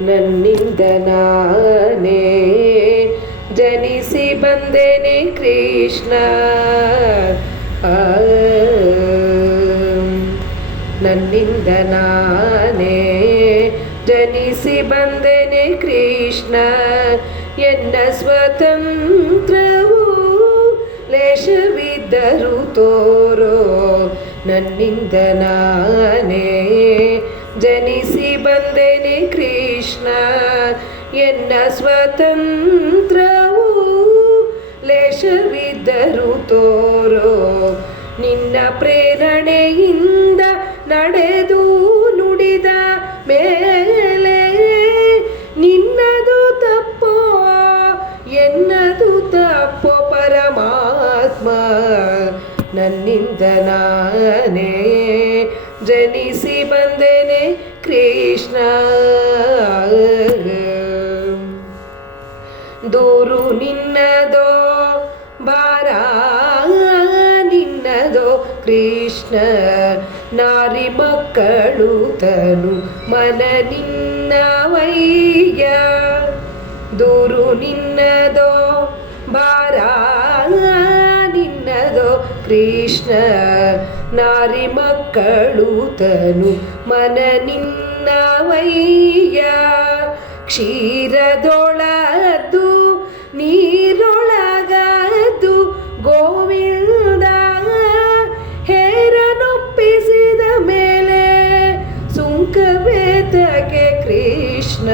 ನನ್ನಿಂದ ನಾನೇ ಜನಿಸಿ ಬಂದೇನೆ ಕೃಷ್ಣ. ನನ್ನಿಂದ ನಾನೇ ಜನಿಸಿ ಬಂದೇನೆ ಕೃಷ್ಣ. ಎನ್ನ ಸ್ವತಂತ್ರವು ಲೇಷವಿದ್ದರು ತೋರೋ ನನ್ನಿಂದ ನಾನೇ ಜನಿಸಿ ಬಂದೇನೆ ಕೃಷ್ಣ, ಎನ್ನ ಸ್ವತಂತ್ರವು ಲೇಷವಿದ್ದರು ತೋರೋ, ನಿನ್ನ ಪ್ರೇರಣೆಯಿಂದ ನಡೆದು ನುಡಿದ ಮೇಲೆ ನಿನ್ನದು ತಪ್ಪೋ, ಎನ್ನದು ತಪ್ಪೋ ಪರಮಾತ್ಮ, ನನ್ನಿಂದ ನಾನೇ ಜನಿಸಿ ಬಂದೇನೆ ಕೃಷ್ಣ. ದೂರು ನಿನ್ನದೋ ಬಾರ ನಿನ್ನದೋ ಕೃಷ್ಣ. ನಾರಿ ಮಕ್ಕಳು ತನು ಮನ ನಿನ್ನವಯ್ಯ ದೂರು ನಿನ್ನದೋ ಕೃಷ್ಣ ನಾರಿ ಮಕ್ಕಳು ತನು ಮನ ನಿನ್ನವಯ್ಯ ಕ್ಷೀರದೊಳದು ನೀರೊಳಗದು ಗೋವಿಂದ ಹೇರನೊಪ್ಪಿಸಿದ ಮೇಲೆ ಸುಂಕವೇತಕ್ಕೆ ಕೃಷ್ಣ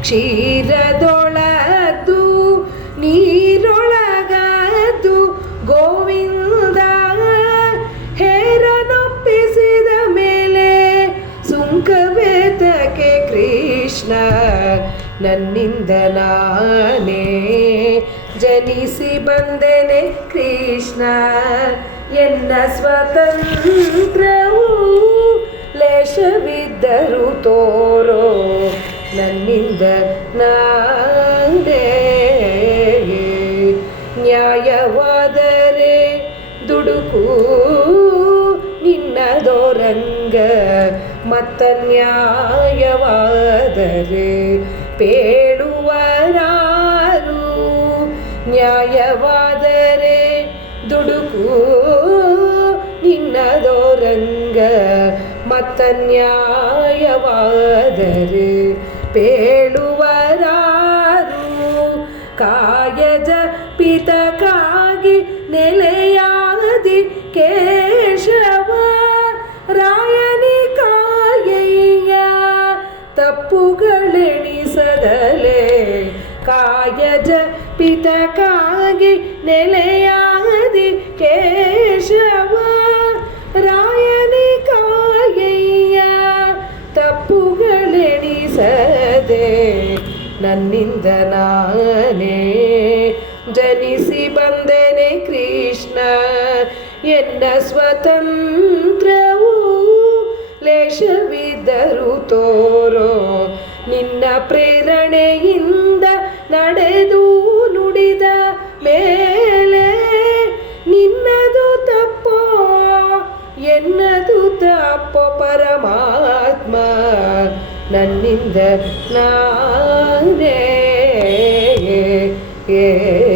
ಕ್ಷೀರದೊಳದ್ದು ಸುಂಕವೇತಕ್ಕೆ ಕೃಷ್ಣ, ನನ್ನಿಂದ ನಾನೇ ಜನಿಸಿ ಬಂದೆನೆ ಕೃಷ್ಣ. ಎನ್ನ ಸ್ವತಂತ್ರವು ಲೇಷವಿದ್ದರು ತೋರೋ, ನನ್ನಿಂದ ನಾನೇ ನ್ಯಾಯವಾದರೆ ದುಡುಕು ರಂಗ ಮತ್ತ ನ್ಯಾಯವಾದರೆ ಪೇಳುವರಾರು ನ್ಯಾಯವಾದರೆ ದುಡುಕು ನಿನ್ನದೋ ರಂಗ ಮತ್ತ ನ್ಯಾಯವಾದರೆ ಪೇಳುವರಾರು ಕಾಯಜ ಪಿತಕಾಗಿ ನೆಲೆಯಾದಿ ಕಾಯಜ ಪಿತಕಾಗಿ ನೆಲೆಯಾದಿ ಕೇಶವ, ರಾಯನಿ ಕಾಯಯ್ಯ, ತಪ್ಪುಗಳೆಣಿಸದೆ ನನ್ನಿಂದ ನಾನೇ ಜನಿಸಿ ಬಂದನೆ ಕೃಷ್ಣ. ಎನ್ನ ಸ್ವತಂತ್ರವು ಲೇಷವಿದ್ದರು ತೋರೋ ನಿನ್ನ ಪ್ರೇರಣೆಯಿಂದ ನಡೆದು ನುಡಿದ ಮೇಲೆ ನಿನ್ನದು ತಪ್ಪೋ? ಎನ್ನದು ತಪ್ಪೋ ಪರಮಾತ್ಮ? ನನ್ನಿಂದ ನಾನೇ ಏ